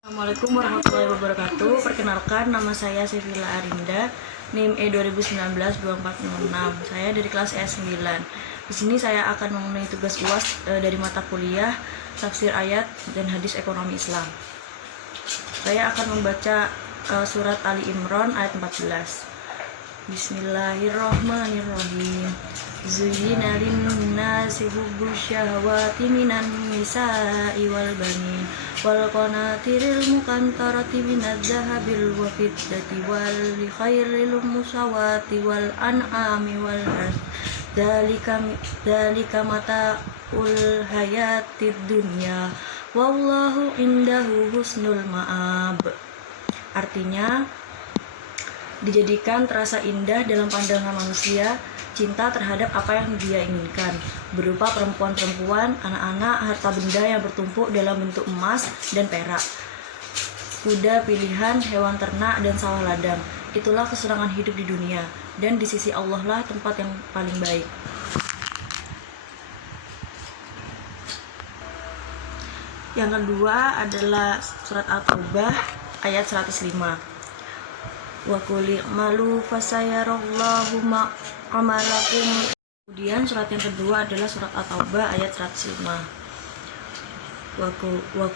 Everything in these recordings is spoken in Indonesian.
Assalamualaikum warahmatullahi wabarakatuh. Perkenalkan, nama saya Sevilla Arinda, NIM E 2019-2406. Saya dari kelas E9. Di sini saya akan memenuhi tugas UAS dari mata kuliah tafsir ayat dan hadis ekonomi Islam. Saya akan membaca surat Ali Imran ayat 14. Bismillahirrahmanirrahim. Zuyyina lin-nasi hubbus syahawati minan nisa'i wal banin wal qanatiril muqantarati minadz zahabil wa fiddati wal khairil musawati wal an'ami wal harth dzalika mata'ul hayatid dunya wallahu indahu husnul ma'ab. Artinya, dijadikan terasa indah dalam pandangan manusia cinta terhadap apa yang dia inginkan, berupa perempuan-perempuan, anak-anak, harta benda yang bertumpuk dalam bentuk emas dan perak, kuda pilihan, hewan ternak, dan sawah ladang. Itulah kesenangan hidup di dunia, dan di sisi Allah lah tempat yang paling baik. Yang kedua adalah surat At-Taubah ayat 105. Wa qul i'malu fasayarallahu amalakum. Kemudian surat yang kedua adalah surat At-Taubah ayat 105. Wa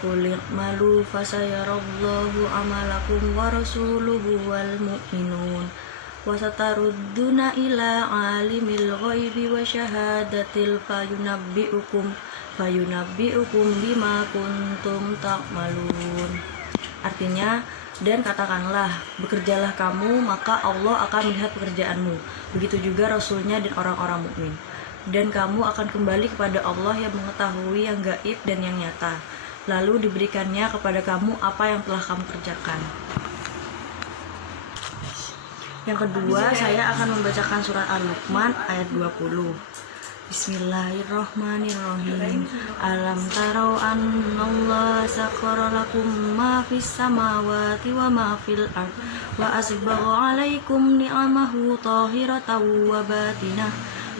qul i'malu fasayarallahu amalakum wa rasuluhu wal mu'minun wa satarudduna ila alimil ghaibi wa syahadatil fayunabbi'ukum bima kuntum ta'malun. Artinya, dan katakanlah, bekerjalah kamu, maka Allah akan melihat pekerjaanmu. Begitu juga Rasulnya dan orang-orang mukmin. Dan kamu akan kembali kepada Allah yang mengetahui yang gaib dan yang nyata. Lalu diberikannya kepada kamu apa yang telah kamu kerjakan. Yang kedua, saya akan membacakan surat Al-Luqman ayat 20. Bismillahirrahmanirrahim. Alam tarau annallaha sakhkhara lakum ma fis samawati wa ma fil ard wa asbagha 'alaikum ni'amahu tahiratan wa batinah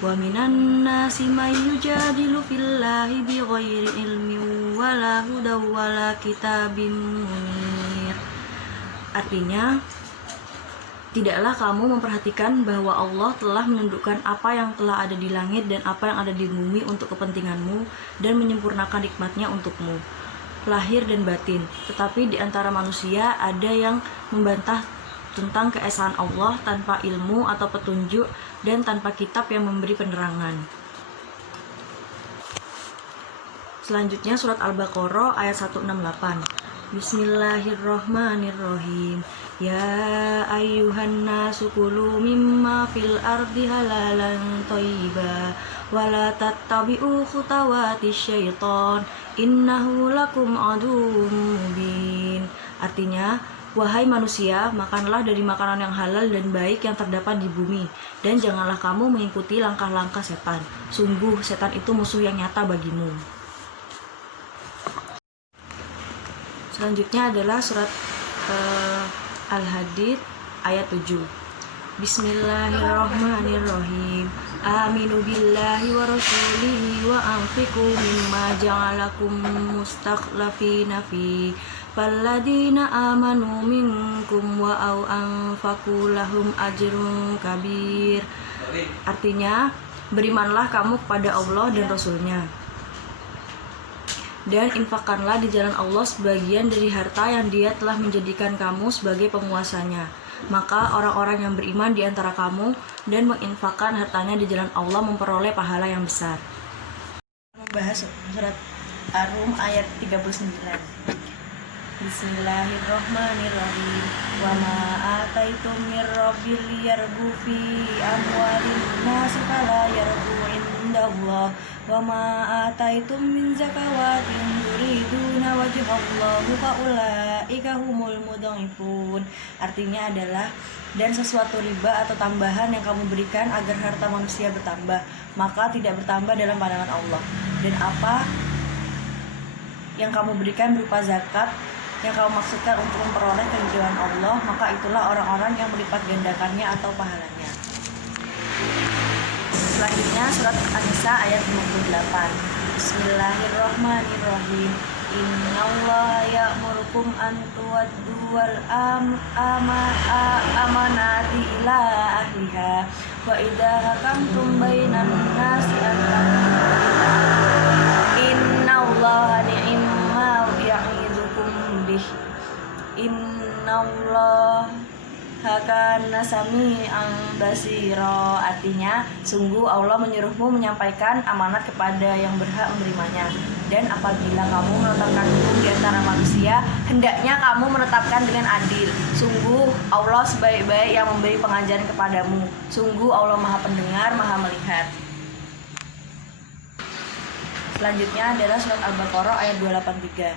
wa minan nasi may yujadilu fillahi bighairi ilmin wala hudaw wala kitabim munir. Artinya, tidaklah kamu memperhatikan bahwa Allah telah menundukkan apa yang telah ada di langit dan apa yang ada di bumi untuk kepentinganmu dan menyempurnakan nikmatnya untukmu, lahir dan batin. Tetapi di antara manusia ada yang membantah tentang keesaan Allah tanpa ilmu atau petunjuk dan tanpa kitab yang memberi penerangan. Selanjutnya surat Al-Baqarah ayat 168. Bismillahirrahmanirrahim. Ya ayyuhan nasu kulu mimma fil ardi halalan thayyiba wa la tattabi'u khutawan syaitan innahu lakum aduwwum mubin. Artinya, wahai manusia, makanlah dari makanan yang halal dan baik yang terdapat di bumi, dan janganlah kamu mengikuti langkah-langkah setan. Sungguh setan itu musuh yang nyata bagimu. Selanjutnya adalah surat Al-Hadid ayat 7. Bismillahirrahmanirrahim. Aminu billahi wa rasulihi wa anfiqu mimma ja'alakum mustakhlafina fi falladina amanu minkum wa au anfaqu lahum ajrun kabir. Artinya, berimanlah kamu kepada Allah dan Rasulnya, dan infakkanlah di jalan Allah sebagian dari harta yang Dia telah menjadikan kamu sebagai penguasanya. Maka orang-orang yang beriman di antara kamu dan menginfakkan hartanya di jalan Allah memperoleh pahala yang besar. Membahas surat Ar-Rum ayat 39. Bismillahirrahmanirrahim. Wa ma ataitum mir rabbil yarbu fi amwalin nasi fala yarbu indallah wa ma ataitum min zakawatin turiduna wajhallahi fa ulaika humul mudhifun. Artinya adalah, dan sesuatu riba atau tambahan yang kamu berikan agar harta manusia bertambah, maka tidak bertambah dalam pandangan Allah. Dan apa yang kamu berikan berupa zakat yang kamu maksudkan untuk memperoleh keridhaan Allah, maka itulah orang-orang yang melipat gandakannya atau pahalanya. Selanjutnya surat An-Nisa ayat 58. Bismillahirrahmanirrahim. Innallaha ya'murukum an tuwaddul amanati ila ahliha wa idza hakamtum bainan nasi an innallaha ni'ma ya'idukum bih innallaha kana sami'an basira. Artinya, sungguh Allah menyuruhmu menyampaikan amanat kepada yang berhak menerimanya. Dan apabila kamu menetapkan hukum di antara manusia, hendaknya kamu menetapkan dengan adil. Sungguh Allah sebaik-baik yang memberi pengajaran kepadamu. Sungguh Allah Maha Pendengar, Maha Melihat. Selanjutnya adalah surat Al-Baqarah ayat 283.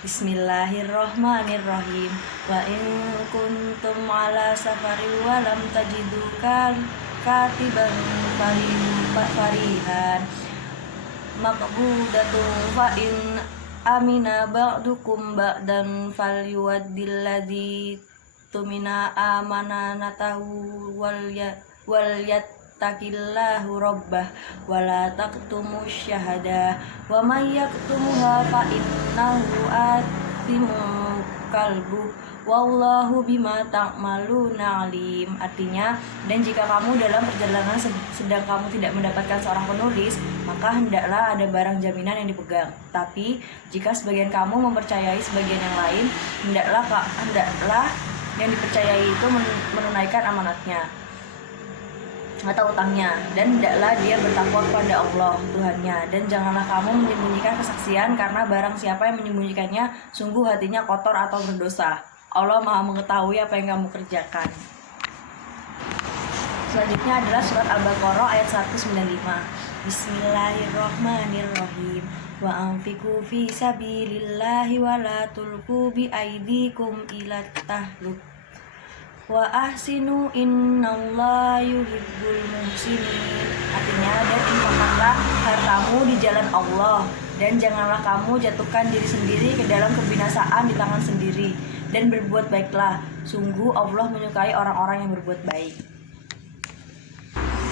Bismillahirrahmanirrahim. Wa in kuntum ala safari wa lam tajidu katiban farihan maqbudatun fa in amina ba'dukum ba'dan falyuwaddil ladzi tumina amanatahu wal yattaqillahu rabbah wala taqtumu syahada wa may yaktumuha fa innahu athimun qalbu wallahu bima ta'maluna alim. Artinya, dan jika kamu dalam perjalanan sedang kamu tidak mendapatkan seorang penulis, maka hendaklah ada barang jaminan yang dipegang. Tapi jika sebagian kamu mempercayai sebagian yang lain, hendaklah yang dipercayai itu menunaikan amanatnya atau utangnya, dan hendaklah dia bertakwa kepada Allah Tuhannya, dan janganlah kamu menyembunyikan kesaksian, karena barang siapa yang menyembunyikannya sungguh hatinya kotor atau berdosa. Allah Maha mengetahui apa yang kamu kerjakan. Selanjutnya adalah surat Al-Baqarah ayat 195. Bismillahirrahmanirrahim. Wa anfiqu fi sabilillahi wa la tulqu bi aidikum ila tahluk wa ahsinu innallaha yuhibbul muhsinin. Artinya, dan infakkanlah hartamu di jalan Allah, dan janganlah kamu jatuhkan diri sendiri ke dalam kebinasaan di tangan sendiri, dan berbuat baiklah, sungguh Allah menyukai orang-orang yang berbuat baik.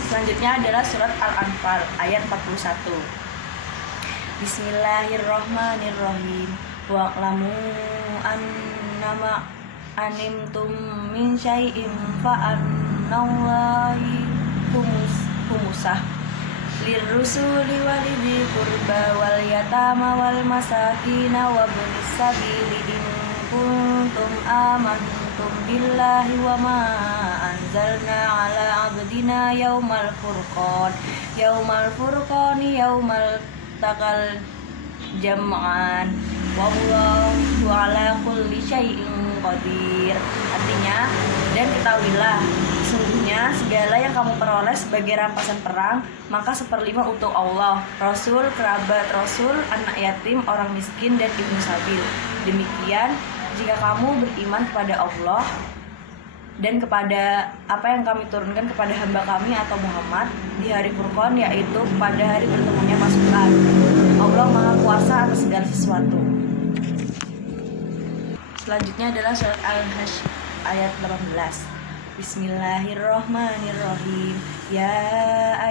Selanjutnya adalah surat Al-Anfal ayat 41. Bismillahirrahmanirrahim. Wa'lamu annama animtum min syai'in fa'annallahi humusah lirrusuli walidhi qurba wal yatama wal masakina wa ibnis sabili in kuntum amantum billahi wa ma anzalna ala abdina yaumal furqan yaumal taqal jam'an wallahu ala kulli syai'in qadir. Artinya, dan ketahuilah, sesungguhnya segala yang kamu peroleh sebagai rampasan perang, maka 1/5 untuk Allah, Rasul, kerabat Rasul, anak yatim, orang miskin, dan ibnu sabil. Demikian, jika kamu beriman kepada Allah dan kepada apa yang kami turunkan kepada hamba kami atau Muhammad di hari Furqan, yaitu pada hari bertemunya pasukan. Allah Maha Kuasa atas segala sesuatu. Selanjutnya adalah surat Al-Hasyr ayat 18. Bismillahirrahmanirrahim. Ya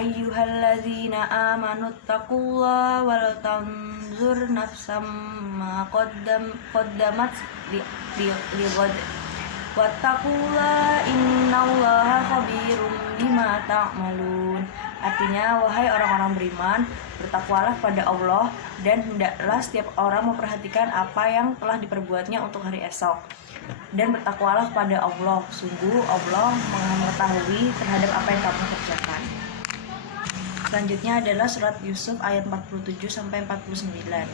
ayyuhalladzina amanu taqullaha wal tanzur nafsam ma qaddamat lighad wattaqullaha innallaha khabirum bima ta'malun. Artinya, wahai orang-orang beriman, bertakwalah kepada Allah, dan hendaklah setiap orang memperhatikan apa yang telah diperbuatnya untuk hari esok. Dan bertakwalah kepada Allah, sungguh Allah mengetahui terhadap apa yang kamu kerjakan. Selanjutnya adalah surat Yusuf ayat 47-49.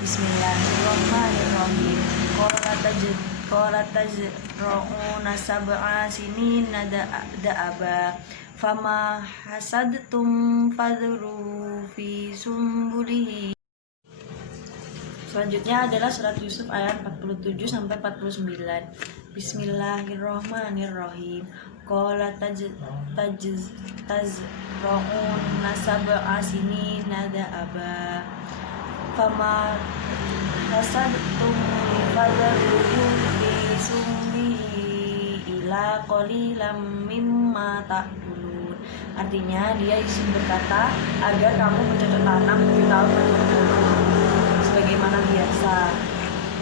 Bismillahirrahmanirrahim. Qala tajra'una sab'a sinina da'aba fama hasadtum fadhuru fi sumbulihi. Selanjutnya adalah surat Yusuf ayat 47-49. Bismillahirrahmanirrahim. Qala tajra'una sab'a sinina da'aba fama hasadtum fadhuru fi sumbulihi ila qalilam mimma ta'kulun. Artinya, dia Yusuf berkata agar kamu bercocok tanam 7 tahun berturut-turut, sebagaimana sebagaimana biasa.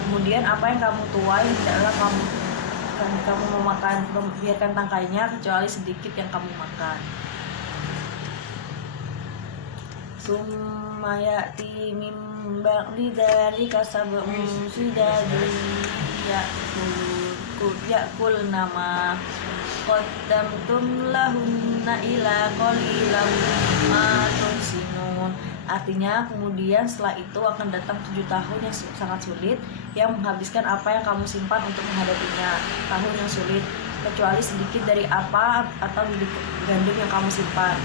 Kemudian apa yang kamu tuai hendaklah kamu memakan, biarkan tangkainya kecuali sedikit yang kamu makan. Summa ya'ti min ba'di dzalika sab'un shidadun ya'kulna ma qaddamtum lahunna ila qalilan ma tunsinun. Artinya kemudian setelah itu akan datang 7 tahun yang sangat sulit, yang menghabiskan apa yang kamu simpan untuk menghadapinya. Tahun yang sulit, kecuali sedikit dari apa atau bibit gandum yang kamu simpan.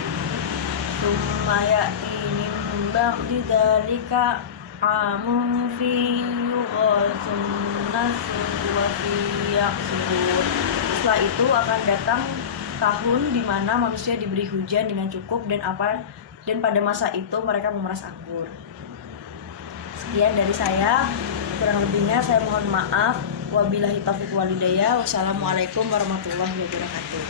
Tsumma ya'ti min ba'di dzalika 'amun fi yughathun nasu wa fi ya'sirun. Setelah itu akan datang tahun di mana manusia diberi hujan dengan cukup dan pada masa itu mereka memeras anggur. Sekian dari saya, kurang lebihnya saya mohon maaf. Wabillahi taufiq walhidayah. Wassalamualaikum warahmatullahi wabarakatuh.